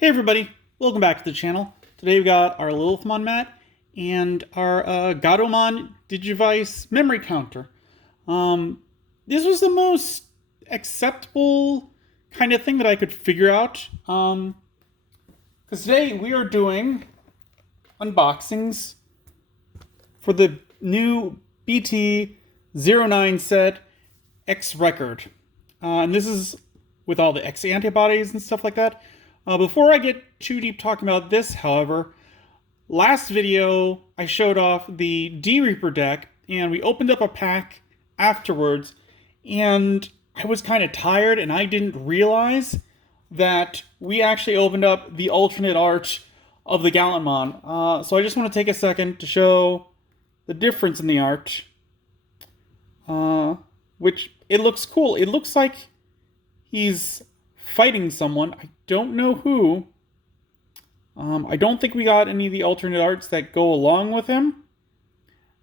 Hey everybody, welcome back to the channel. Today we got our Lilithmon mat and our Gatomon Digivice memory counter. This was the most acceptable kind of thing that I could figure out. Because today we are doing unboxings for the new BT09 set X Record. And this is with all the X antibodies and stuff like that. Before I get too deep talking about this, however, last video I showed off the D-Reaper deck, and we opened up a pack afterwards, and I was kind of tired, and I didn't realize that we actually opened up the alternate art of the Gallantmon. So I just want to take a second to show the difference in the art, which it looks cool. It looks like he's fighting someone. I don't know who. I don't think we got any of the alternate arts that go along with him.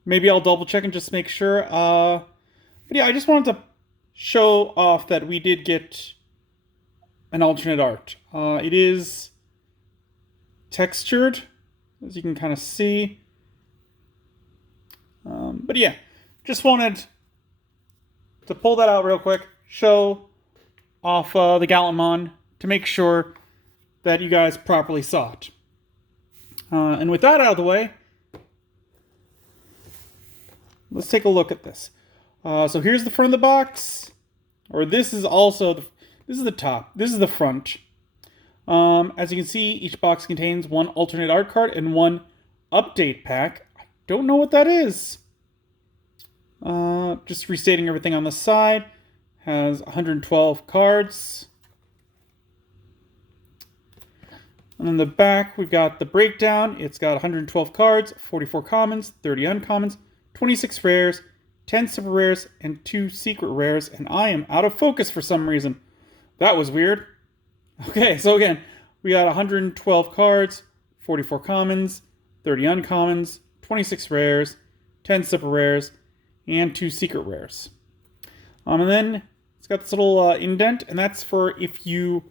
Maybe I'll double check and just make sure. But yeah, I just wanted to show off that we did get an alternate art. It is textured, as you can kind of see. But yeah, just wanted to pull that out real quick, show off the Gallantmon to make sure that you guys properly saw it. And with that out of the way, let's take a look at this. So here's the front of the box, or this is also this is the top. This is the front. As you can see, each box contains one alternate art card and one update pack. I don't know what that is. Just restating everything on the side. Has 112 cards. And then the back, we've got the breakdown. It's got 112 cards, 44 commons, 30 uncommons, 26 rares, 10 super rares, and 2 secret rares. And I am out of focus for some reason. That was weird. Okay, so again, we got 112 cards, 44 commons, 30 uncommons, 26 rares, 10 super rares, and 2 secret rares. And then it's got this little indent, and that's for if you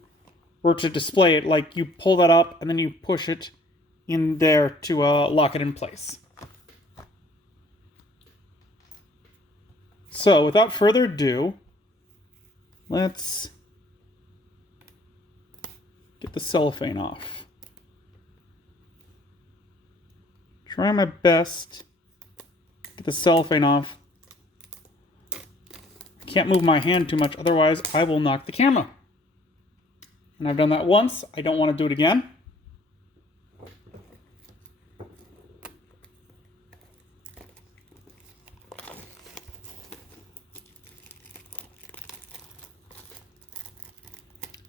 were to display it, like you pull that up and then you push it in there to lock it in place. So without further ado, let's get the cellophane off. Try my best to get the cellophane off. Can't move my hand too much, otherwise I will knock the camera. And I've done that once. I don't want to do it again.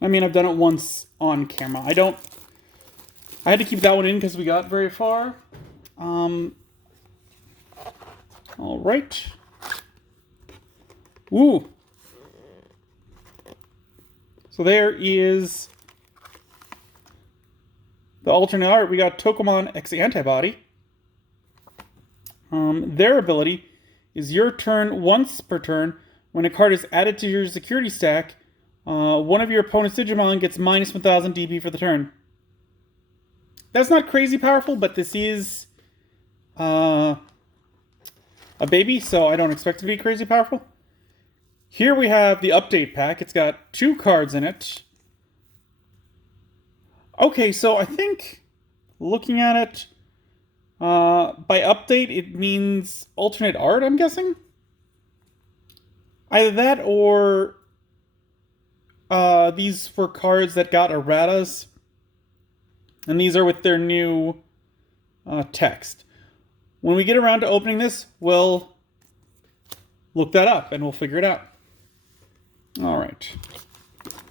I mean, I've done it once on camera. I had to keep that one in because we got very far. All right. Woo! So there is the alternate art. We got Tokomon X Antibody. Their ability is your turn once per turn. When a card is added to your security stack, one of your opponent's Digimon gets minus 1000 DP for the turn. That's not crazy powerful, but this is a baby, so I don't expect it to be crazy powerful. Here we have the update pack. It's got 2 cards in it. Okay, so I think looking at it, by update, it means alternate art, I'm guessing? Either that or these were cards that got erratas. And these are with their new text. When we get around to opening this, we'll look that up and we'll figure it out. All right.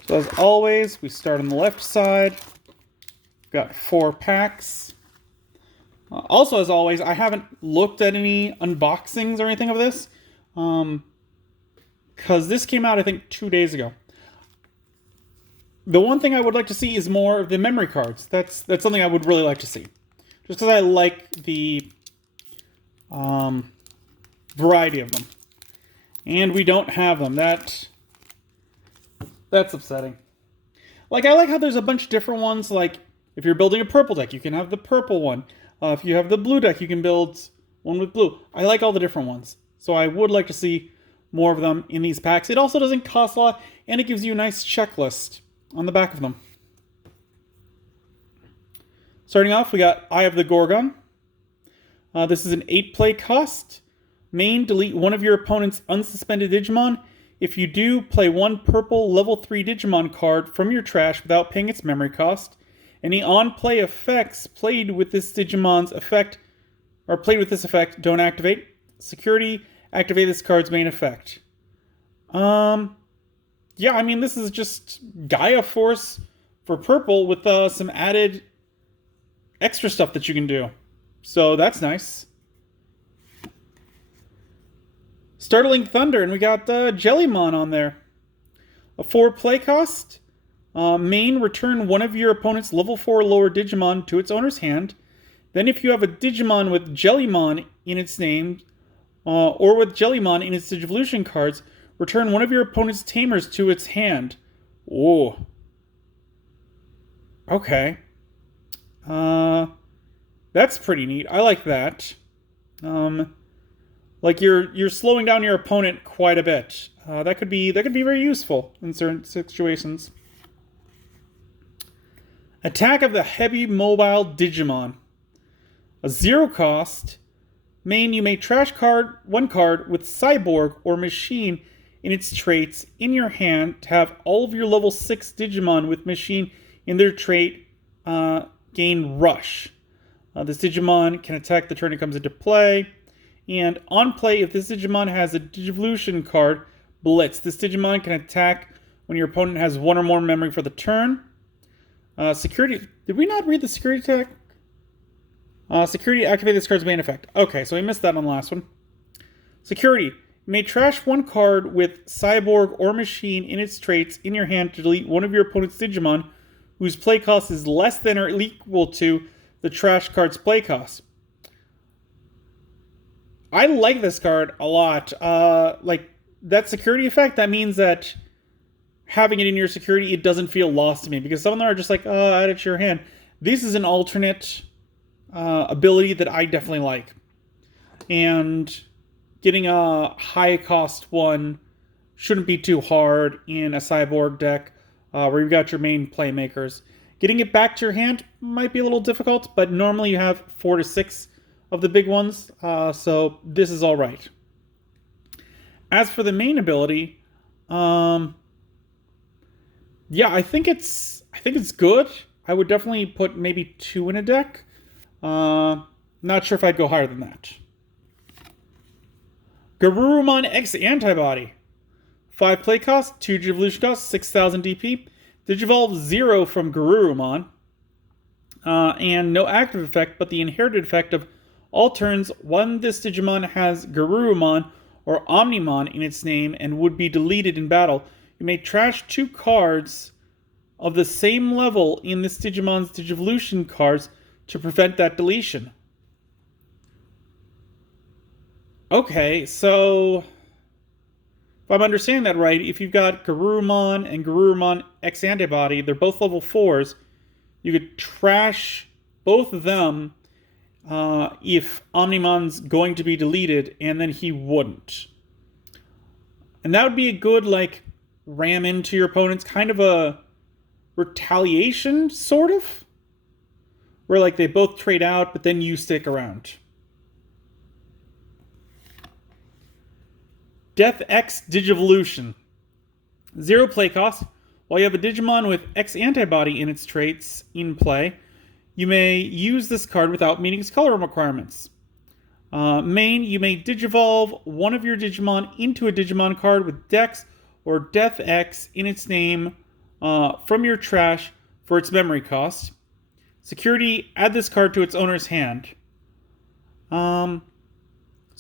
So as always, we start on the left side. We've got 4 packs. Also, as always, I haven't looked at any unboxings or anything of this. Because this came out, I think, 2 days ago. The one thing I would like to see is more of the memory cards. That's something I would really like to see. Just because I like the variety of them. And we don't have them. That's upsetting. Like, I like how there's a bunch of different ones. Like, if you're building a purple deck, you can have the purple one. If you have the blue deck, you can build one with blue. I like all the different ones. So I would like to see more of them in these packs. It also doesn't cost a lot, and it gives you a nice checklist on the back of them. Starting off, we got Eye of the Gorgon. This is an 8-play cost. Main, delete one of your opponent's unsuspended Digimon. If you do, play one purple level 3 Digimon card from your trash without paying its memory cost. Any on-play effects played with this Digimon's effect, or played with this effect, don't activate. Security, activate this card's main effect. Yeah, I mean, this is just Gaia Force for purple with some added extra stuff that you can do. So that's nice. Startling Thunder, and we got Jellymon on there. A 4-play cost. Main, return one of your opponent's level 4 lower Digimon to its owner's hand. Then if you have a Digimon with Jellymon in its name, or with Jellymon in its Digivolution cards, return one of your opponent's Tamers to its hand. Oh. Okay. That's pretty neat. I like that. Like you're slowing down your opponent quite a bit. That could be very useful in certain situations. Attack of the Heavy Mobile Digimon. A 0 cost. Main, you may trash one card with Cyborg or Machine in its traits in your hand to have all of your level 6 Digimon with Machine in their trait gain Rush. This Digimon can attack the turn it comes into play. And on play, if this Digimon has a Digivolution card, Blitz. This Digimon can attack when your opponent has one or more memory for the turn. Security. Did we not read the security attack? Security, activate this card's main effect. Okay, so we missed that on the last one. Security. You may trash one card with Cyborg or Machine in its traits in your hand to delete one of your opponent's Digimon whose play cost is less than or equal to the trash card's play cost. I like this card a lot. Like, that security effect, that means that having it in your security, it doesn't feel lost to me. Because some of them are just like, oh, add it to your hand. This is an alternate ability that I definitely like. And getting a high-cost one shouldn't be too hard in a Cyborg deck where you've got your main playmakers. Getting it back to your hand might be a little difficult, but normally you have 4 to 6 of the big ones, so this is all right. As for the main ability, yeah, I think it's good. I would definitely put maybe 2 in a deck. Not sure if I'd go higher than that. Garurumon X Antibody. 5 play cost, 2 Digivolution cost, 6,000 DP. Digivolve 0 from Garurumon. And no active effect, but the inherited effect of all turns when this Digimon has Garurumon or Omnimon in its name and would be deleted in battle. You may trash 2 cards of the same level in this Digimon's Digivolution cards to prevent that deletion. Okay, so if I'm understanding that right, if you've got Garurumon and Garurumon X Antibody, they're both level 4s, you could trash both of them if Omnimon's going to be deleted, and then he wouldn't. And that would be a good, like, ram into your opponent's kind of a retaliation, sort of? Where, like, they both trade out, but then you stick around. Death X Digivolution. 0 play cost. While you have a Digimon with X Antibody in its traits in play, you may use this card without meeting its color requirements. Main, you may Digivolve one of your Digimon into a Digimon card with Dex or Death X in its name from your trash for its memory cost. Security, add this card to its owner's hand. So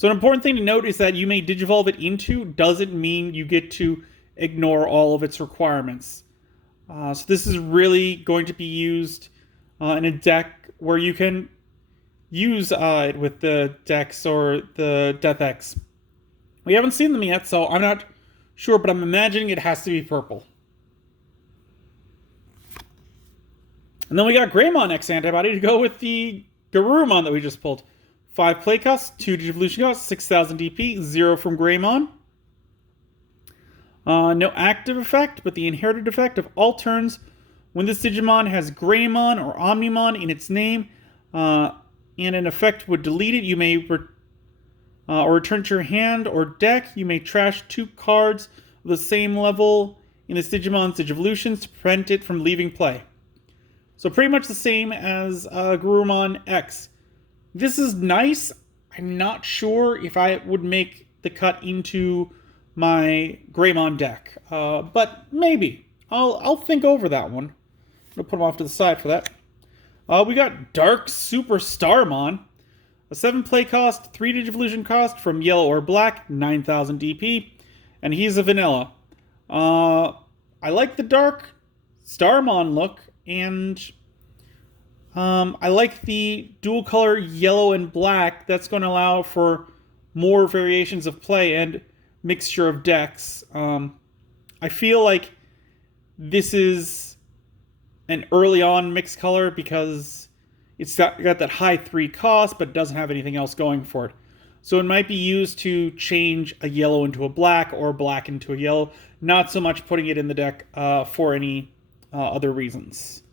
an important thing to note is that you may Digivolve it into doesn't mean you get to ignore all of its requirements. So this is really going to be used in a deck where you can use it with the Dex or the Death X. We haven't seen them yet, so I'm not sure, but I'm imagining it has to be purple. And then we got Greymon X Antibody to go with the Garurumon that we just pulled. 5 play costs, 2 Digivolution costs, 6,000 DP, 0 from Greymon. No active effect, but the inherited effect of all turns. When this Digimon has Greymon or Omnimon in its name, and an effect would delete it, you may or return to your hand or deck. You may trash 2 cards of the same level in this Digimon's Digivolutions to prevent it from leaving play. So pretty much the same as Garurumon X. This is nice. I'm not sure if I would make the cut into my Greymon deck, but maybe. I'll think over that one. I'm gonna put them off to the side for that. We got Dark Super Starmon. A 7 play cost, 3 Digivolution cost from yellow or black, 9,000 DP, and he's a vanilla. I like the Dark Starmon look, and I like the dual color yellow and black. That's going to allow for more variations of play and mixture of decks. I feel like this is an early on mixed color because it's got that high 3 cost, but doesn't have anything else going for it. So it might be used to change a yellow into a black or black into a yellow, not so much putting it in the deck for any other reasons.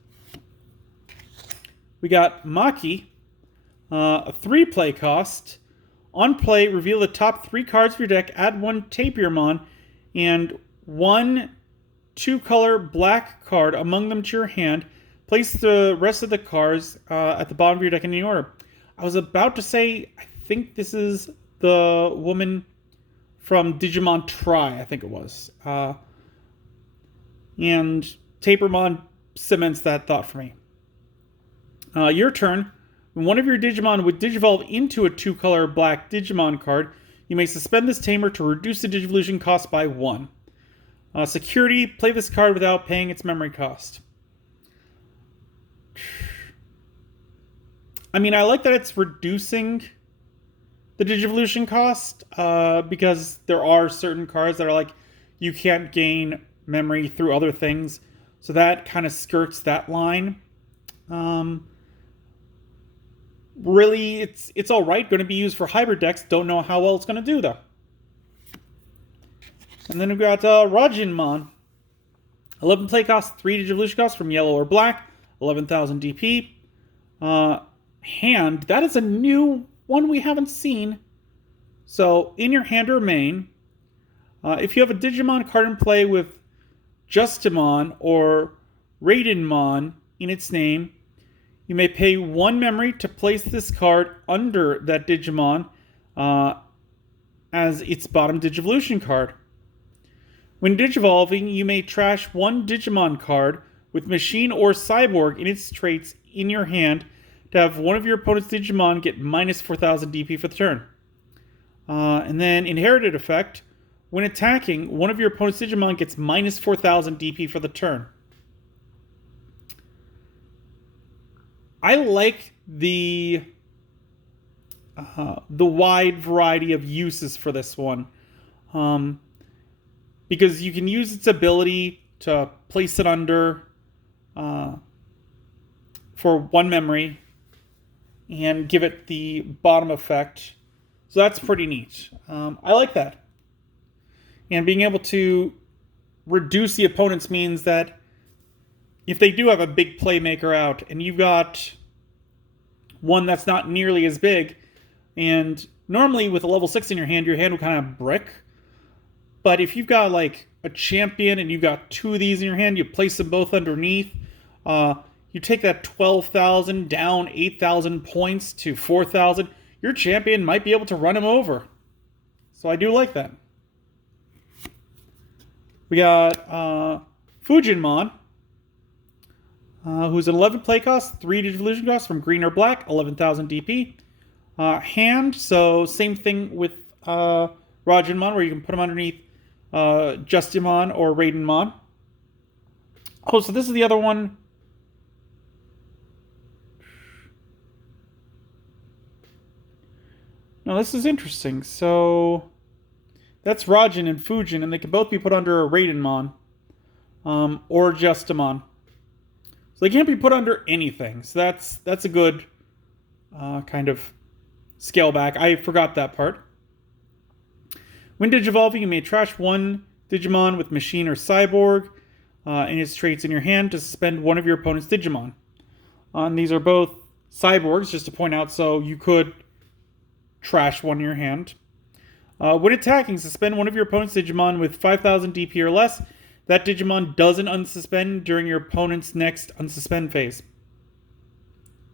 We got Maki, a 3 play cost. On play, reveal the top 3 cards of your deck, add 1 Tapirmon, and 1 2-color black card among them to your hand. Place the rest of the cards at the bottom of your deck in any order. I was about to say, I think this is the woman from Digimon Tri, I think it was. And Tapirmon cements that thought for me. Your turn. When one of your Digimon would Digivolve into a 2-color black Digimon card, you may suspend this tamer to reduce the Digivolution cost by 1. Security, play this card without paying its memory cost. I mean, I like that it's reducing the Digivolution cost, because there are certain cards that are like, you can't gain memory through other things. So that kind of skirts that line. Really, it's alright, going to be used for hybrid decks. Don't know how well it's going to do, though. And then we've got Rajinmon. 11 play cost, 3 Digivolution cost from yellow or black, 11,000 DP. Hand, that is a new one we haven't seen. So, in your hand or main, if you have a Digimon card in play with Justimon or Raidenmon in its name, you may pay 1 memory to place this card under that Digimon as its bottom Digivolution card. When Digivolving, you may trash 1 Digimon card with Machine or Cyborg in its traits in your hand to have one of your opponent's Digimon get minus 4,000 DP for the turn. And then Inherited Effect. When attacking, one of your opponent's Digimon gets minus 4,000 DP for the turn. I like the wide variety of uses for this one. Because you can use its ability to place it under for 1 memory and give it the bottom effect. So that's pretty neat. I like that. And being able to reduce the opponents means that if they do have a big playmaker out and you've got one that's not nearly as big, and normally with a level 6 in your hand will kind of brick. But if you've got like a champion and you've got 2 of these in your hand, you place them both underneath. You take that 12,000 down 8,000 points to 4,000. Your champion might be able to run him over. So I do like that. We got Fujinmon, who's an 11 play cost, 3 Digivolution cost from green or black, 11,000 DP. Hand, so same thing with Rajinmon, where you can put them underneath Justimon or Raidenmon. Oh, so this is the other one. No, this is interesting. So that's Rajin and Fujin, and they can both be put under a Raidenmon or Justimon. So they can't be put under anything. So that's a good kind of scale back. I forgot that part. When digivolving, you may trash one Digimon with Machine or Cyborg and its traits in your hand to suspend one of your opponent's Digimon. And these are both Cyborgs, just to point out, so you could trash one in your hand. When attacking, suspend one of your opponent's Digimon with 5,000 DP or less. That Digimon doesn't unsuspend during your opponent's next unsuspend phase.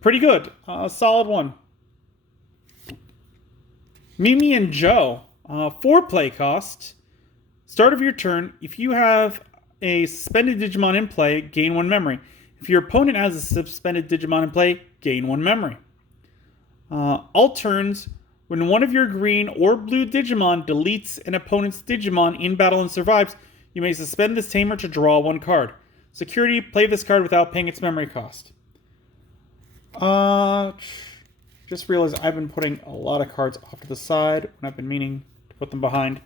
Pretty good. Solid one. Mimi and Joe. 4 play cost. Start of your turn. If you have a suspended Digimon in play, gain 1 memory. If your opponent has a suspended Digimon in play, gain 1 memory. All turns, when one of your green or blue Digimon deletes an opponent's Digimon in battle and survives, you may suspend this tamer to draw 1 card. Security, play this card without paying its memory cost. Just realized I've been putting a lot of cards off to the side when I've been meaning to put them behind.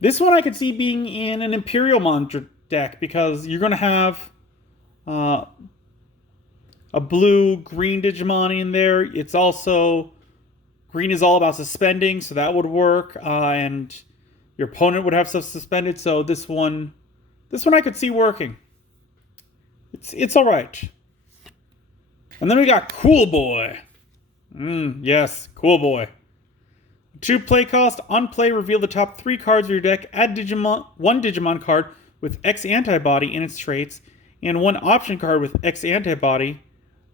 This one I could see being in an Imperial Monster deck because you're going to have a blue-green Digimon in there. It's also... Green is all about suspending, so that would work. And your opponent would have stuff suspended, so this one I could see working. It's all right. And then we got Cool Boy. Yes, Cool Boy. 2 play cost. On play, reveal the top 3 cards of your deck. Add one Digimon card with X antibody in its traits, and 1 option card with X antibody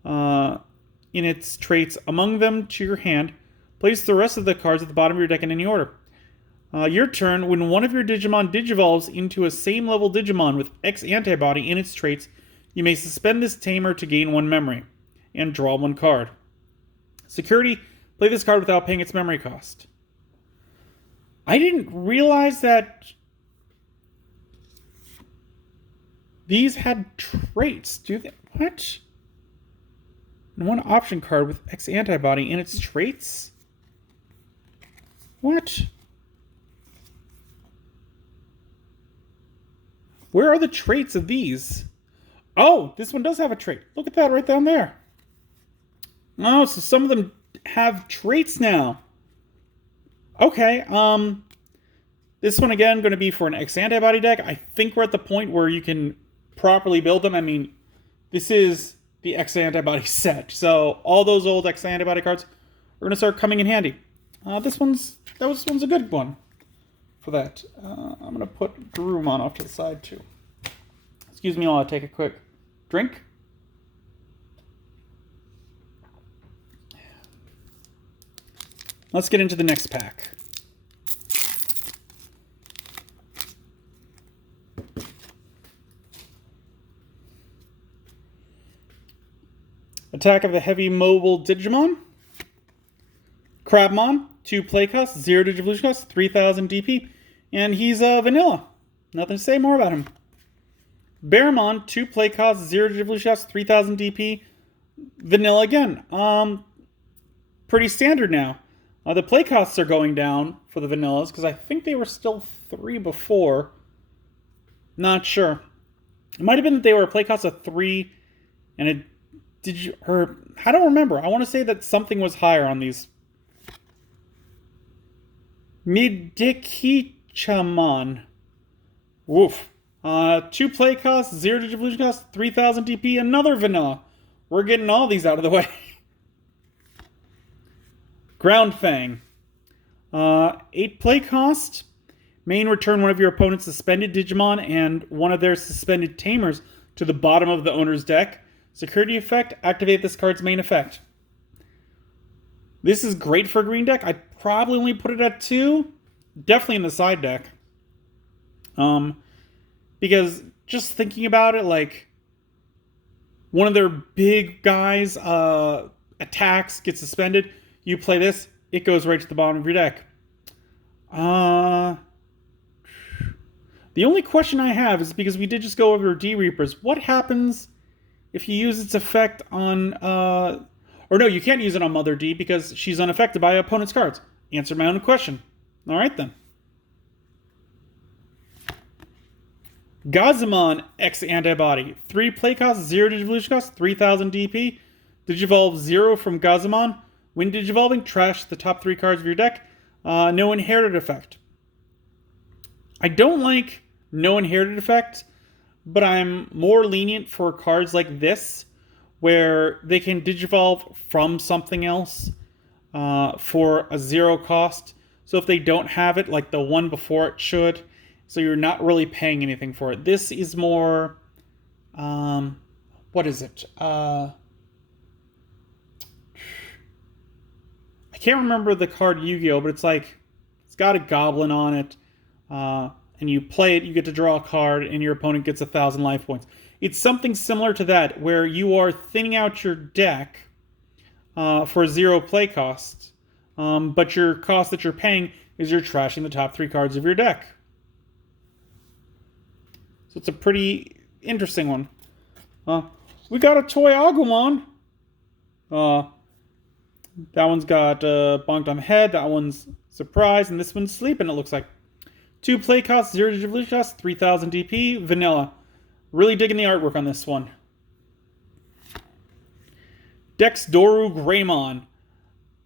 in its traits among them to your hand. Place the rest of the cards at the bottom of your deck in any order. Your turn, when one of your Digimon digivolves into a same level Digimon with X antibody in its traits, you may suspend this tamer to gain 1 memory and draw 1 card. Security, play this card without paying its memory cost. I didn't realize that these had traits. Do they? What? And 1 option card with X antibody in its traits? What? Where are the traits of these? Oh, this one does have a trait. Look at that right down there. Oh, so some of them have traits now. Okay, this one again going to be for an X antibody deck. I think we're at the point where you can properly build them. I mean, this is the X antibody set, so all those old X antibody cards are going to start coming in handy. This one's a good one for that. I'm going to put Garurumon off to the side too. Excuse me while I take a quick drink. Let's get into the next pack. Attack of the Heavy Mobile Digimon. Crabmon, 2 play cost, 0 Digivolution cost, 3,000 DP. And he's vanilla. Nothing to say more about him. Bearmon, 2 play cost, 0 Digivolution cost, 3,000 DP. Vanilla again. Pretty standard now. The play costs are going down for the vanillas because I think they were still 3 before. Not sure. It might have been that they were a play cost of 3 and it I don't remember. I want to say that something was higher on these. Midikichamon. Woof. 2 play costs, 0 Digivolution cost, 3,000 DP, another vanilla. We're getting all these out of the way. Ground Fang. 8 play cost. Main, return one of your opponent's suspended Digimon and one of their suspended tamers to the bottom of the owner's deck. Security effect, activate this card's main effect. This is great for a green deck. I'd probably only put it at 2. Definitely in the side deck. Because just thinking about it, like, one of their big guys attacks, gets suspended. You play this, it goes right to the bottom of your deck. The only question I have is because we did just go over D-Reapers. What happens if you use its effect on... or no, you can't use it on Mother D because she's unaffected by opponent's cards. Answer my own question. Alright then. Gazumon X Antibody. 3 play cost, 0 Digivolution cost, 3000 DP. Digivolve 0 from Gazumon. When Digivolving, trash the top 3 cards of your deck. No inherited effect. I don't like no inherited effect, but I'm more lenient for cards like this, where they can Digivolve from something else for a 0 cost. So if they don't have it, like the one before it should, so you're not really paying anything for it. This is more, what is it? I can't remember the card Yu-Gi-Oh, but it's like, it's got a goblin on it, and you play it, you get to draw a card, and your opponent gets 1,000 life points. It's something similar to that, where you are thinning out your deck for 0 play cost, but your cost that you're paying is you're trashing the top 3 cards of your deck. So it's a pretty interesting one. We got a toy Agumon. That one's got bonked on the head. That one's surprised, and this one's sleeping, it looks like. 2 play costs, 0 Digivolution cost, 3000 DP. Vanilla. Really digging the artwork on this one. Dex Doru Greymon.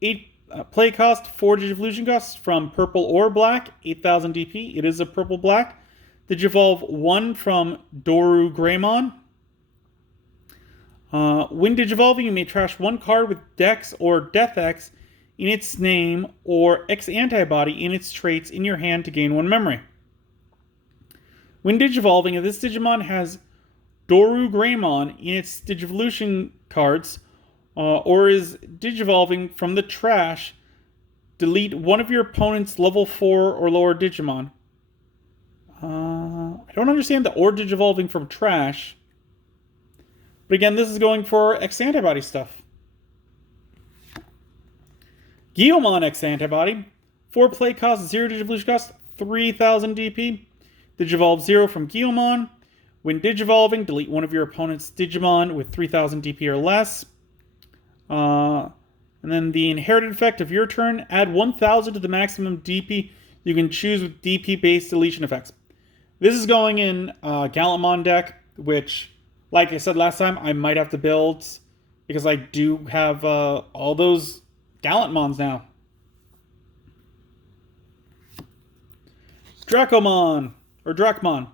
8 play cost, 4 Digivolution cost from purple or black, 8000 DP. It is a purple black. Digivolve 1 from Doru Greymon. When Digivolving, you may trash 1 card with Dex or Death X in its name or X antibody in its traits in your hand to gain 1 memory. When Digivolving, if this Digimon has Doru Greymon in its Digivolution cards, or is Digivolving from the trash, delete one of your opponent's level 4 or lower Digimon. I don't understand the or Digivolving from trash. But again, this is going for X antibody stuff. Guilmon X antibody. 4 play cost, 0 Digivolution cost, 3000 DP. Digivolve 0 from Guilmon. When Digivolving, delete one of your opponent's Digimon with 3000 DP or less. And then the inherited effect of your turn, add 1000 to the maximum DP you can choose with DP-based deletion effects. This is going in Gallantmon deck, which, like I said last time, I might have to build because I do have all those Gallantmons now. Dracomon, or Dracmon.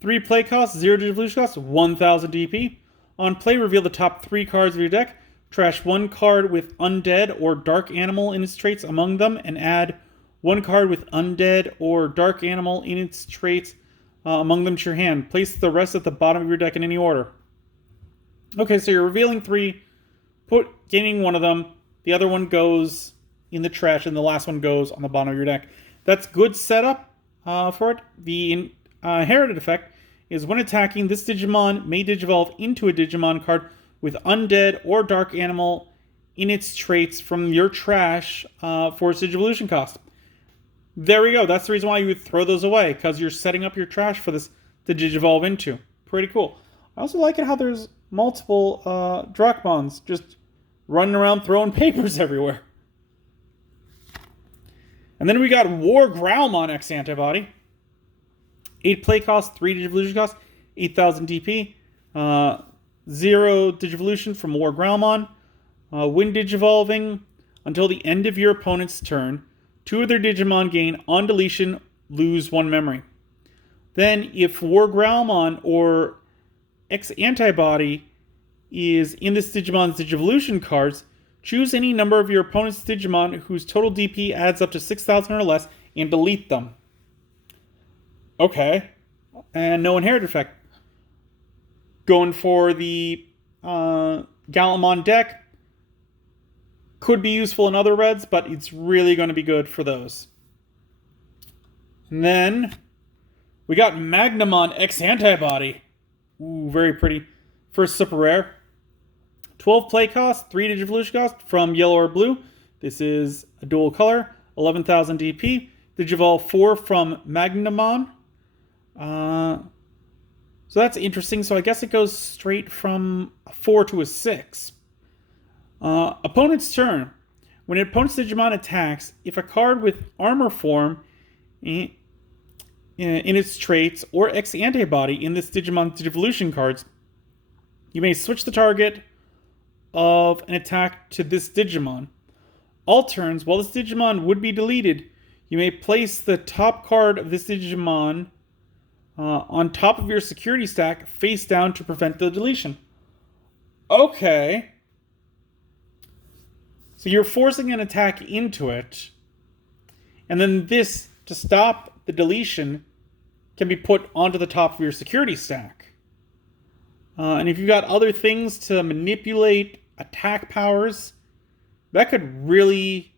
3 play costs, 0 Digivolution costs, 1000 DP. On play, reveal the top 3 cards of your deck. Trash 1 card with Undead or Dark Animal in its traits among them, and add 1 card with Undead or Dark Animal in its traits among them to your hand. Place the rest at the bottom of your deck in any order. Okay, so you're revealing 3, gaining 1 of them. The other one goes in the trash, and the last one goes on the bottom of your deck. That's good setup for it. The inherited effect is when attacking, this Digimon may Digivolve into a Digimon card with Undead or Dark Animal in its traits from your trash for its Digivolution cost. There we go. That's the reason why you would throw those away, because you're setting up your trash for this to Digivolve into. Pretty cool. I also like it how there's multiple Dracmons just running around throwing papers everywhere. And then we got War Growlmon X Antibody. 8 play cost, 3 Digivolution cost, 8000 DP. 0 Digivolution from War Growlmon. When Digivolving, until the end of your opponent's turn, 2 of their Digimon gain on deletion, lose 1 memory. Then, if War Growlmon or X Antibody is in this Digimon's Digivolution cards, choose any number of your opponent's Digimon whose total DP adds up to 6000 or less and delete them. Okay. And no inherited effect. Going for the Gallantmon deck. Could be useful in other reds, but it's really going to be good for those. And then we got Magnamon X Antibody. Ooh, very pretty. First super rare. 12 play cost, 3 Digivolution cost from yellow or blue. This is a dual color. 11,000 DP. Digivolve 4 from Magnamon. So that's interesting. So I guess it goes straight from a 4 to a 6. Opponent's turn. When an opponent's Digimon attacks, if a card with armor form in in its traits or X antibody in this Digimon's Digivolution cards, you may switch the target of an attack to this Digimon. All turns, while this Digimon would be deleted, you may place the top card of this Digimon on top of your security stack face down to prevent the deletion. Okay. So you're forcing an attack into it, and then this, to stop the deletion, can be put onto the top of your security stack. And if you've got other things to manipulate attack powers, that could really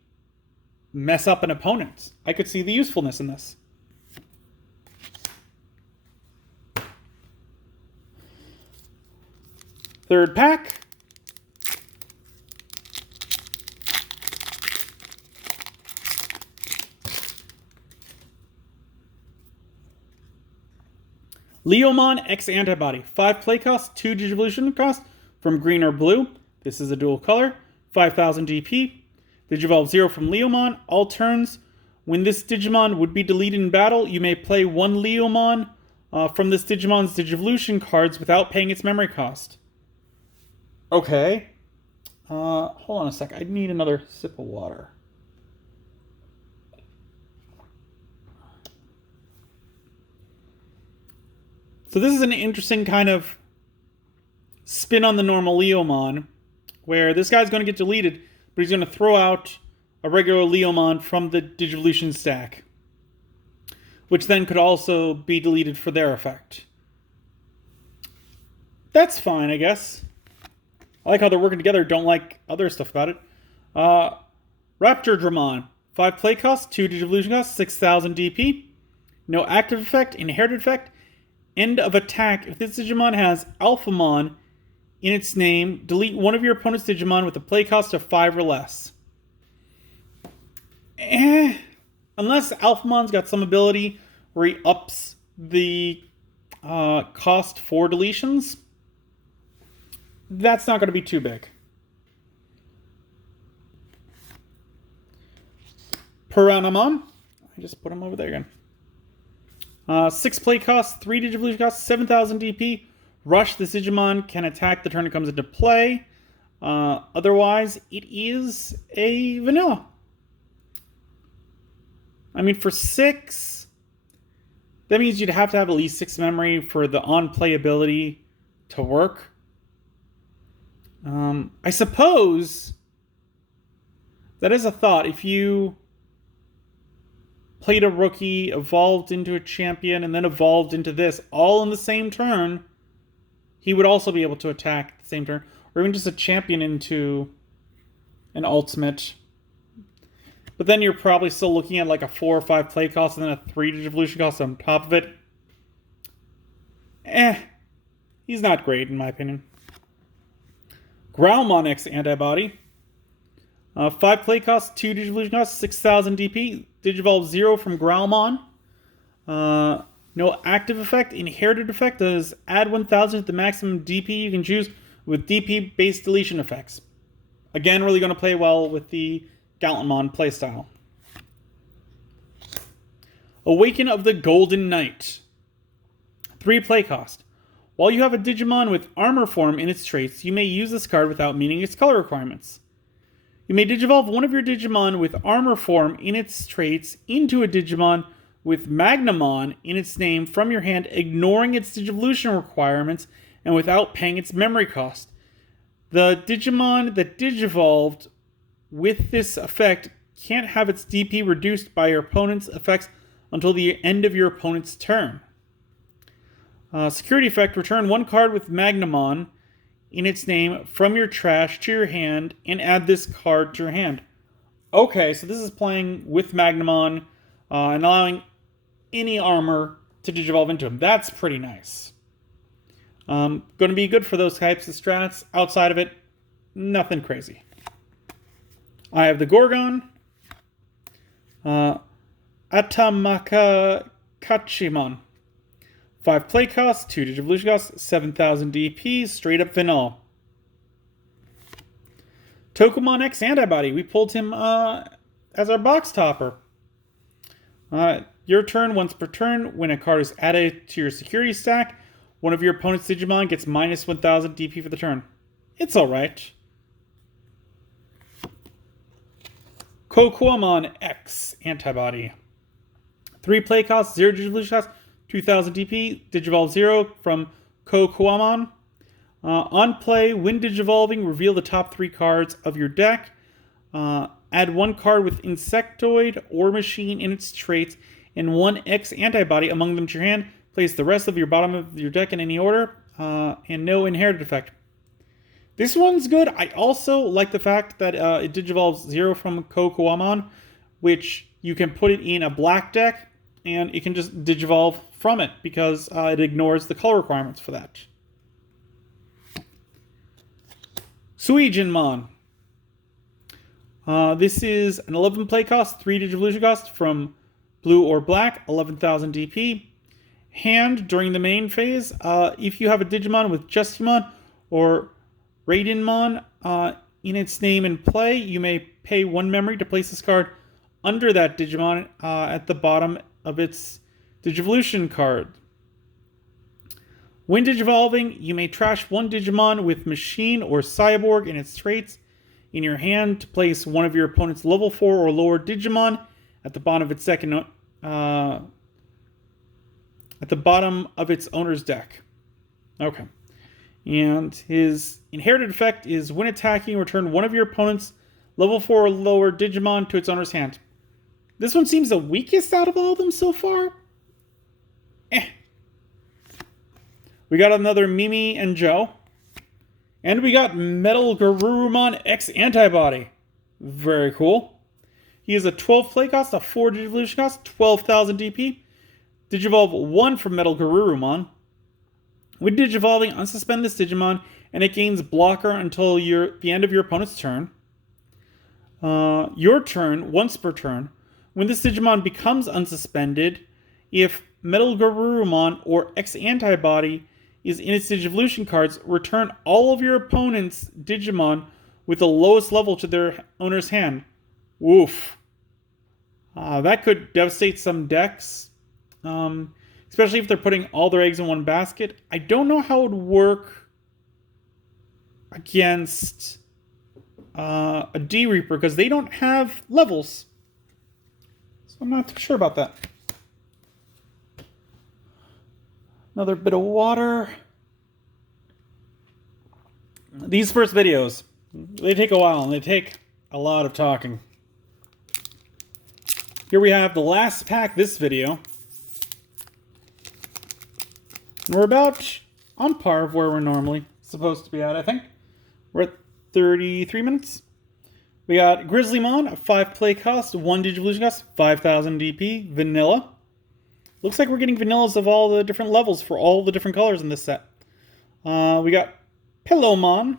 mess up an opponent. I could see the usefulness in this. Third pack. Leomon X Antibody. 5 play cost, 2 Digivolution cost from green or blue. This is a dual color. 5,000 DP. Digivolve 0 from Leomon. All turns. When this Digimon would be deleted in battle, you may play 1 Leomon from this Digimon's Digivolution cards without paying its memory cost. Okay. Hold on a sec. I need another sip of water. So this is an interesting kind of spin on the normal Leomon, where this guy's going to get deleted, but he's going to throw out a regular Leomon from the Digivolution stack, which then could also be deleted for their effect. That's fine, I guess. I like how they're working together. Don't like other stuff about it. Raptor Dramon. 5 play cost, 2 Digivolution cost, 6,000 DP. No active effect, inherited effect. End of attack. If this Digimon has Alphamon in its name, delete one of your opponent's Digimon with a play cost of 5 or less. Unless Alphamon's got some ability where he ups the cost for deletions, that's not going to be too big. Piranamon. I just put him over there again. 6 play cost, 3 Digivolution cost, 7,000 DP. Rush, this Digimon can attack the turn it comes into play. Otherwise, it is a vanilla. I mean, for 6, that means you'd have to have at least 6 memory for the on-play ability to work. I suppose that is a thought. If you played a rookie, evolved into a champion, and then evolved into this, all in the same turn, he would also be able to attack the same turn. Or even just a champion into an ultimate. But then you're probably still looking at like a 4 or 5 play cost and then a 3 Digivolution cost on top of it. He's not great in my opinion. Growlmon X Antibody. 5 play cost, 2 Digivolution cost, 6,000 DP. Digivolve 0 from Growlmon. No active effect. Inherited effect does add 1,000 to the maximum DP you can choose with DP-based deletion effects. Again, really going to play well with the Gallantmon playstyle. Awaken of the Golden Knight. 3 play cost. While you have a Digimon with armor form in its traits, you may use this card without meeting its color requirements. You may Digivolve one of your Digimon with armor form in its traits into a Digimon with Magnamon in its name from your hand, ignoring its Digivolution requirements and without paying its memory cost. The Digimon that Digivolved with this effect can't have its DP reduced by your opponent's effects until the end of your opponent's turn. Security effect, return 1 card with Magnamon in its name from your trash to your hand and add this card to your hand. Okay, so this is playing with Magnamon and allowing any armor to Digivolve into him. That's pretty nice. Going to be good for those types of strats. Outside of it, nothing crazy. I have the Gorgon. Atamaka Kachimon. 5 play cost, 2 Digivolution cost, 7,000 DP, straight up vanilla. Tokumon X Antibody. We pulled him as our box topper. Your turn, once per turn, when a card is added to your security stack, one of your opponent's Digimon gets minus 1000 DP for the turn. It's alright. Kokuamon X Antibody. 3 play costs, 0 Digivolution cost, 2000 DP, Digivolve 0 from Kokuamon. On play, when Digivolving, reveal the top 3 cards of your deck. Add 1 card with Insectoid or Machine in its traits and 1 X Antibody among them to your hand. Place the rest of your bottom of your deck in any order, and no inherited effect. This one's good. I also like the fact that it Digivolves 0 from Kokuamon, which you can put it in a black deck, and it can just Digivolve from it, because it ignores the color requirements for that. Suijinmon. This is an 11 play cost, 3 Digivolution cost from blue or black, 11,000 DP. Hand during the main phase. If you have a Digimon with Justimon or Raidenmon in its name in play, you may pay 1 memory to place this card under that Digimon at the bottom of its Digivolution card. When Digivolving, you may trash 1 Digimon with Machine or Cyborg in its traits in your hand to place one of your opponent's level 4 or lower Digimon at the bottom of its owner's deck. Okay. And his inherited effect is when attacking, return one of your opponent's level 4 or lower Digimon to its owner's hand. This one seems the weakest out of all of them so far. We got another Mimi and Joe. And we got Metal Garurumon X Antibody. Very cool. He has a 12 play cost, a 4 Digivolution cost, 12,000 DP. Digivolve 1 from Metal Garurumon. When Digivolving, unsuspend this Digimon, and it gains blocker until the end of your opponent's turn. Your turn, once per turn. When this Digimon becomes unsuspended, if Metal Garurumon or X Antibody is in its Digivolution cards, return all of your opponent's Digimon with the lowest level to their owner's hand. Woof. That could devastate some decks, especially if they're putting all their eggs in one basket. I don't know how it would work against a D-Reaper, because they don't have levels. So I'm not too sure about that. Another bit of water. These first videos, they take a while and they take a lot of talking. Here we have the last pack this video. We're about on par of where we're normally supposed to be at, I think. We're at 33 minutes. We got Grizzlymon, a 5 play cost, 1 Digivolution cost, 5,000 DP, vanilla. Looks like we're getting vanillas of all the different levels for all the different colors in this set. We got Pillowmon,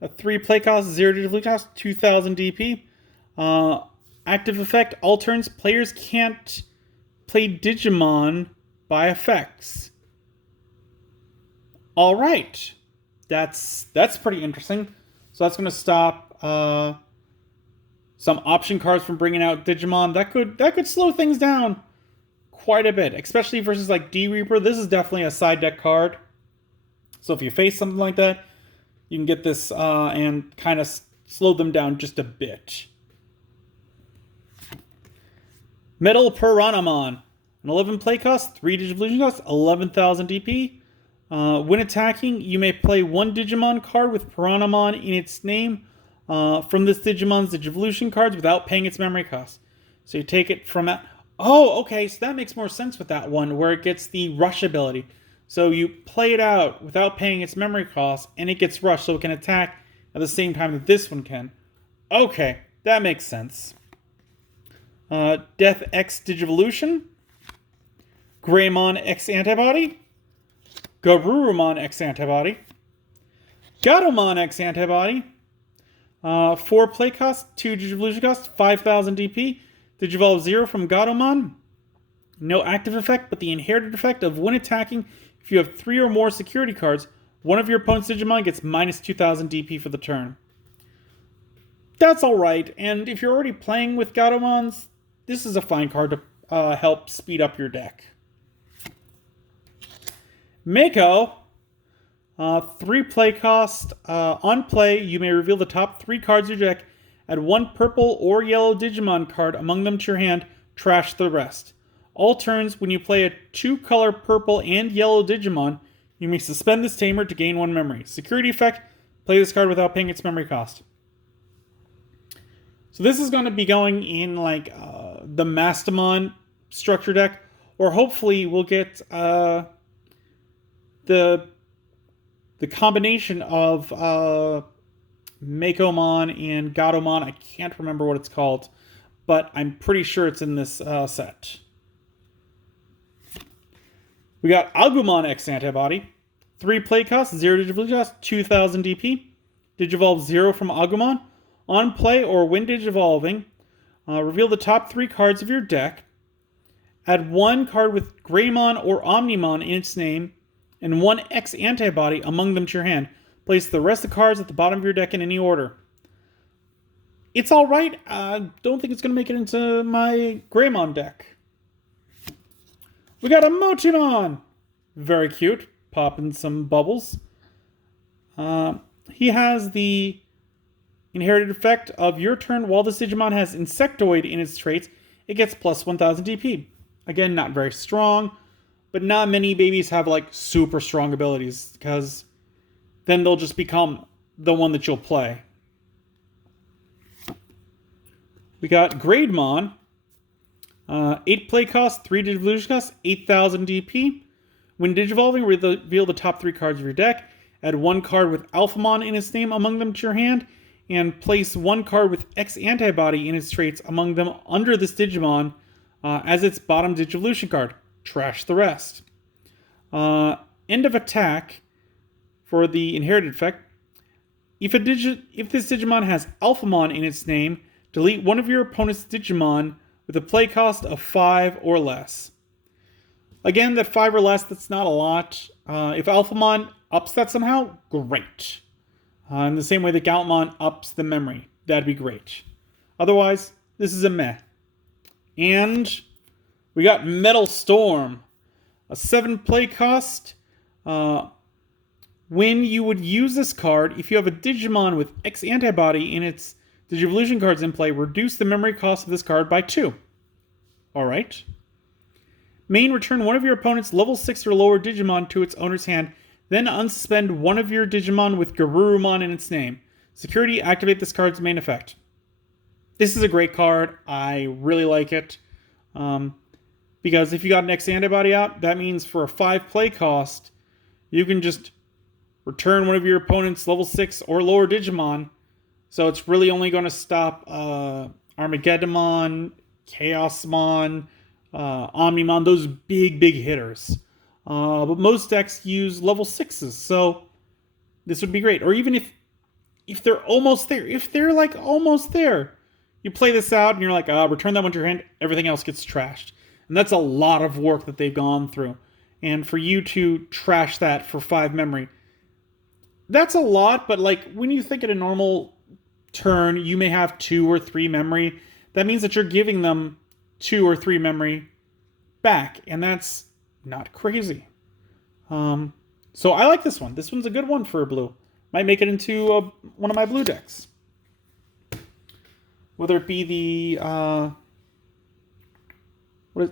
a 3 play cost, 0 Digivolution cost, 2,000 DP. Active effect, all turns, players can't play Digimon by effects. Alright. That's pretty interesting. So that's going to stop some option cards from bringing out Digimon. That could slow things down quite a bit, especially versus like D-Reaper. This is definitely a side deck card. So if you face something like that, you can get this and kind of slow them down just a bit. Metal Piranhamon. An 11 play cost, 3 Digivolution cost, 11,000 DP. When attacking, you may play 1 Digimon card with Piranhamon in its name from this Digimon's Digivolution cards without paying its memory cost. So you take it from that. Oh, okay, so that makes more sense with that one, where it gets the rush ability. So you play it out without paying its memory cost, and it gets rushed, so it can attack at the same time that this one can. Okay, that makes sense. Death X Digivolution. Greymon X Antibody. Garurumon X Antibody. Gatomon X Antibody. 4 play cost, 2 Digivolution cost, 5,000 DP. Digivolve 0 from Gatomon. No active effect, but the inherited effect of when attacking, if you have 3 or more security cards, one of your opponent's Digimon gets minus 2,000 DP for the turn. That's alright, and if you're already playing with Gatomons, this is a fine card to help speed up your deck. Mako, 3 play cost. On play, you may reveal the top 3 cards of your deck, add 1 purple or yellow Digimon card among them to your hand, trash the rest. All turns, when you play a 2-color purple and yellow Digimon, you may suspend this tamer to gain 1 memory. Security effect, play this card without paying its memory cost. So this is going to be going in like the Mastamon structure deck, or hopefully we'll get the combination of Makomon and Gatomon. I can't remember what it's called, but I'm pretty sure it's in this set. We got Agumon X Antibody. 3 play cost, 0 Digivolve cost, 2000 DP. Digivolve 0 from Agumon. On play or when Digivolving, reveal the top 3 cards of your deck. Add 1 card with Greymon or Omnimon in its name, and 1 X Antibody among them to your hand. Place the rest of the cards at the bottom of your deck in any order. It's alright. I don't think it's going to make it into my Greymon deck. We got a Mochinon! Very cute. Popping some bubbles. He has the inherited effect of your turn. While this Digimon has Insectoid in its traits, it gets plus 1000 DP. Again, not very strong, but not many babies have like super strong abilities, because then they'll just become the one that you'll play. We got Grademon. 8 play cost, 3 Digivolution cost, 8000 DP. When Digivolving, reveal the top 3 cards of your deck. Add 1 card with Alphamon in its name among them to your hand, and place 1 card with X Antibody in its traits among them under this Digimon as its bottom Digivolution card. Trash the rest. End of attack for the inherited effect. If this Digimon has Alphamon in its name, delete one of your opponent's Digimon with a play cost of 5 or less. Again, that 5 or less, that's not a lot. If Alphamon ups that somehow, great. In the same way that Galtmon ups the memory, that'd be great. Otherwise, this is a meh. And we got Metal Storm. A 7 play cost. When you would use this card, if you have a Digimon with X Antibody in its Digivolution cards in play, reduce the memory cost of this card by 2. Alright. Main, return one of your opponent's level 6 or lower Digimon to its owner's hand, then unsuspend one of your Digimon with Garurumon in its name. Security, activate this card's main effect. This is a great card. I really like it. Because if you got an X Antibody out, that means for a 5 play cost, you can just return one of your opponent's level 6 or lower Digimon. So it's really only going to stop Armageddonmon, Chaosmon, Omnimon, those big hitters. But most decks use level 6s, so this would be great. Or even if they're almost there, if they're like almost there, you play this out and you're like, return that one to your hand, everything else gets trashed. And that's a lot of work that they've gone through. And for you to trash that for 5 memory, that's a lot, but like when you think at a normal turn, you may have 2 or 3 memory. That means that you're giving them 2 or 3 memory back, and that's not crazy. So I like this one. This one's a good one for blue. Might make it into one of my blue decks. Whether it be the...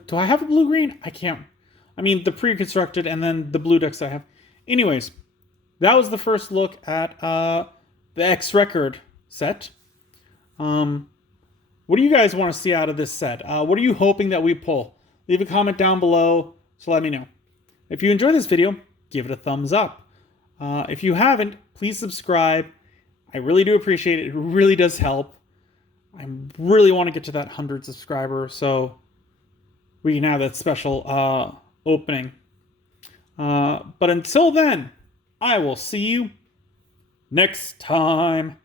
do I have a blue-green? I can't... I mean, the pre-constructed and then the blue decks I have. Anyways, that was the first look at the X-Record set. What do you guys want to see out of this set? What are you hoping that we pull? Leave a comment down below to let me know. If you enjoyed this video, give it a thumbs up. If you haven't, please subscribe. I really do appreciate it. It really does help. I really want to get to that 100 subscriber so we can have that special opening. But until then, I will see you next time.